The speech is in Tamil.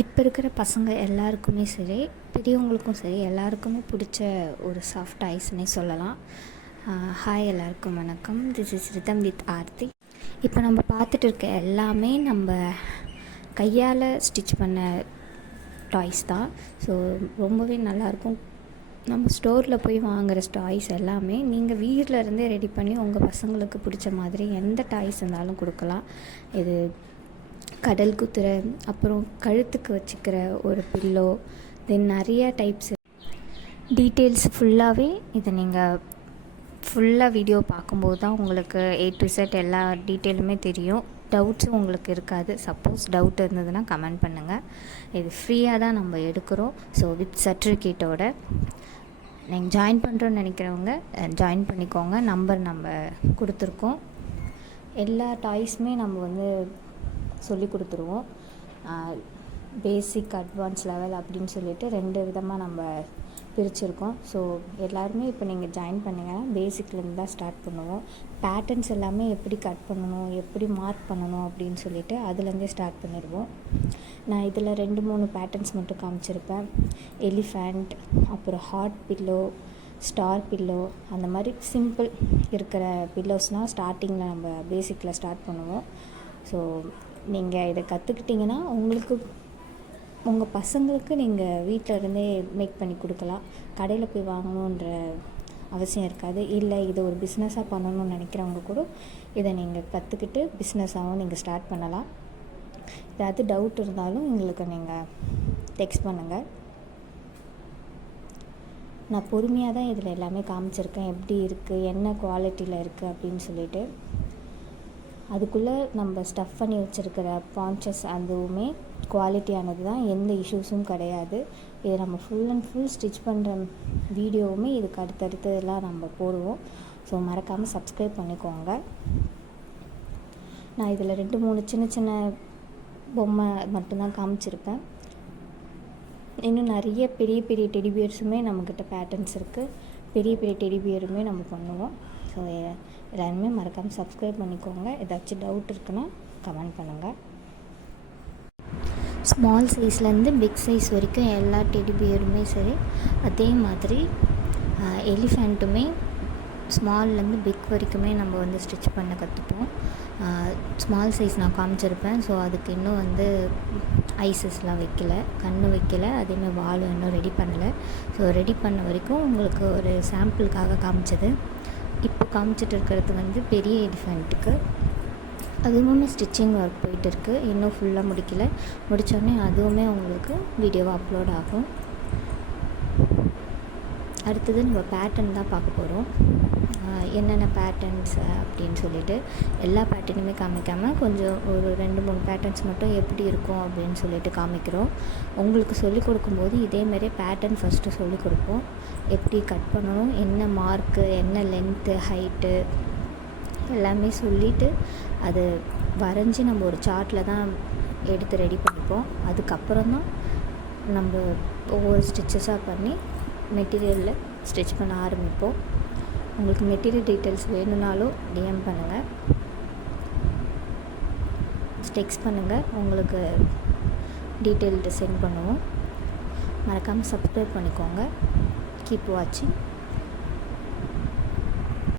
இப்போ இருக்கிற பசங்க எல்லாருக்குமே சரி, பெரியவங்களுக்கும் சரி, எல்லாருக்குமே பிடிச்ச ஒரு சாஃப்ட் ஐஸ்னே சொல்லலாம். ஹாய், எல்லாருக்கும் வணக்கம். This is rhythm with Aarthi. இப்போ நம்ம பார்த்துட்டு இருக்க எல்லாமே நம்ம கையால் ஸ்டிச் பண்ண டாய்ஸ் தான். ஸோ ரொம்பவே நல்லாயிருக்கும். நம்ம ஸ்டோரில் போய் வாங்குகிற டாய்ஸ் எல்லாமே நீங்கள் வீட்டில் இருந்தே ரெடி பண்ணி உங்கள் பசங்களுக்கு பிடிச்ச மாதிரி எந்த டாய்ஸ் இருந்தாலும் கொடுக்கலாம். இது கடல் குத்துற, அப்புறம் கழுத்துக்கு வச்சுக்கிற ஒரு பில்லோ, தென் நிறைய டைப்ஸ் டீட்டெயில்ஸ் ஃபுல்லாகவே இதை நீங்கள் ஃபுல்லாக வீடியோ பார்க்கும்போது தான் உங்களுக்கு A to Z எல்லா டீட்டெயிலுமே தெரியும். டவுட்ஸும் உங்களுக்கு இருக்காது. சப்போஸ் டவுட் இருந்ததுன்னா கமெண்ட் பண்ணுங்கள். இது ஃப்ரீயாக தான் நம்ம எடுக்கிறோம். ஸோ வித் சர்டிஃபிகேட்டோட நீங்கள் ஜாயின் பண்ணுறோன்னு நினைக்கிறவங்க ஜாயின் பண்ணிக்கோங்க. நம்பர் நம்ம கொடுத்துருக்கோம். எல்லா டாய்ஸுமே நம்ம சொல்லி கொடுத்துருவோம். பேசிக், அட்வான்ஸ் லெவல் அப்படின்னு சொல்லிட்டு 2 விதமாக நம்ம பிரிச்சுருக்கோம். ஸோ எல்லாருமே இப்போ நீங்கள் ஜாயின் பண்ணிங்கன்னா பேசிக்லேருந்து தான் ஸ்டார்ட் பண்ணுவோம். பேட்டர்ன்ஸ் எல்லாமே எப்படி கட் பண்ணணும், எப்படி மார்க் பண்ணணும் அப்படின்னு சொல்லிட்டு அதுலேருந்தே ஸ்டார்ட் பண்ணிடுவோம். நான் இதில் 2-3 பேட்டர்ன்ஸ் மட்டும் காமிச்சிருப்பேன். எலிஃபண்ட், அப்புறம் ஹார்ட் பில்லோ, ஸ்டார் பில்லோ, அந்த மாதிரி சிம்பிள் இருக்கிற பில்லோஸ்னால் ஸ்டார்டிங்கில் நம்ம பேசிக்கில் ஸ்டார்ட் பண்ணுவோம். ஸோ நீங்கள் இதை கற்றுக்கிட்டிங்கன்னா உங்கள் பசங்களுக்கு நீங்கள் வீட்டில் இருந்தே மேக் பண்ணி கொடுக்கலாம். கடையில் போய் வாங்கணுன்ற அவசியம் இருக்காது. இல்லை இதை ஒரு பிஸ்னஸாக பண்ணணும்னு நினைக்கிறவங்க கூட இதை நீங்கள் கற்றுக்கிட்டு பிஸ்னஸாகவும் நீங்கள் ஸ்டார்ட் பண்ணலாம். ஏதாவது டவுட் இருந்தாலும் எங்களுக்கு நீங்கள் டெக்ஸ்ட் பண்ணுங்கள். நான் பொறுமையாக தான் இதில் எல்லாமே காமிச்சிருக்கேன். எப்படி இருக்குது, என்ன குவாலிட்டியில் இருக்குது அப்படின்னு சொல்லிட்டு. அதுக்குள்ளே நம்ம ஸ்டஃப் பண்ணி வச்சுருக்கிற பான்ச்சஸ் அதுவுமே குவாலிட்டியானது தான், எந்த இஷ்யூஸும் கிடையாது. இதை நம்ம ஃபுல் அண்ட் ஃபுல் ஸ்டிச் பண்ணுற வீடியோவுமே இதுக்கு அடுத்தடுத்ததெல்லாம் நம்ம போடுவோம். ஸோ மறக்காமல் சப்ஸ்கிரைப் பண்ணிக்கோங்க. நான் இதில் 2-3 சின்ன சின்ன பொம்மை மட்டும்தான் காமிச்சிருப்பேன். இன்னும் நிறைய பெரிய பெரிய டெடிபியர்ஸுமே நம்மக்கிட்ட பேட்டர்ன்ஸ் இருக்குது. பெரிய பெரிய டெடிபியருமே நம்ம பண்ணுவோம். ஸோ எல்லாருமே மறக்காமல் சப்ஸ்கிரைப் பண்ணிக்கோங்க. ஏதாச்சும் டவுட் இருக்குன்னா கமெண்ட் பண்ணுங்கள். ஸ்மால் சைஸ்லேருந்து பிக் சைஸ் வரைக்கும் எல்லா டெடிபியருமே சரி, அதே மாதிரி எலிஃபண்ட்டுமே ஸ்மால்லேருந்து பிக் வரைக்குமே நம்ம ஸ்டிச் பண்ண கற்றுப்போம். ஸ்மால் சைஸ் நான் காமிச்சிருப்பேன். ஸோ அதுக்கு இன்னும் ஐசஸ்லாம் வைக்கல, கண் வைக்கல, அதேமாதிரி வாலும் இன்னும் ரெடி பண்ணலை. ஸோ ரெடி பண்ண வரைக்கும் உங்களுக்கு ஒரு சாம்பிளுக்காக காமிச்சது. இப்போ காமிச்சிட்டு இருக்கிறது பெரிய எலிஃபண்ட்டுக்கு. அதுவுமே ஸ்டிச்சிங் ஒர்க் போயிட்டு இருக்குது. இன்னும் ஃபுல்லாக முடித்தோடனே அதுவுமே உங்களுக்கு வீடியோவாக அப்லோட் ஆகும். அடுத்தது நம்ம பேட்டர்ன் தான் பார்க்க போகிறோம். என்னென்ன பேட்டர்ன்ஸ் அப்படின்னு சொல்லிட்டு எல்லா பேட்டர்னுமே காமிக்காமல் கொஞ்சம் ஒரு 2-3 பேட்டர்ன்ஸ் மட்டும் எப்படி இருக்கும் அப்படின்னு சொல்லிட்டு காமிக்கிறோம். உங்களுக்கு சொல்லிக் கொடுக்கும்போது இதேமாரி பேட்டர்ன் ஃபஸ்ட்டு சொல்லிக் கொடுப்போம். எப்படி கட் பண்ணணும், என்ன மார்க்கு, என்ன லென்த்து, ஹைட்டு எல்லாமே சொல்லிவிட்டு அது வரைஞ்சி நம்ம ஒரு சார்ட்டில் தான் எடுத்து ரெடி பண்ணிப்போம். அதுக்கப்புறம் தான் நம்ம ஒவ்வொரு ஸ்டிச்சஸாக பண்ணி மெட்டீரியலில் ஸ்டிச் பண்ண ஆரம்பிப்போம். உங்களுக்கு மெட்டீரியல் டீட்டெயில்ஸ் வேணும்னாலும் டிஎம் பண்ணுங்கள், டெக்ஸ்ட் பண்ணுங்கள். உங்களுக்கு டீட்டெயில்டு சென்ட் பண்ணுவோம். மறக்காமல் சப்ஸ்கிரைப் பண்ணிக்கோங்க. கீப் வாட்சிங்.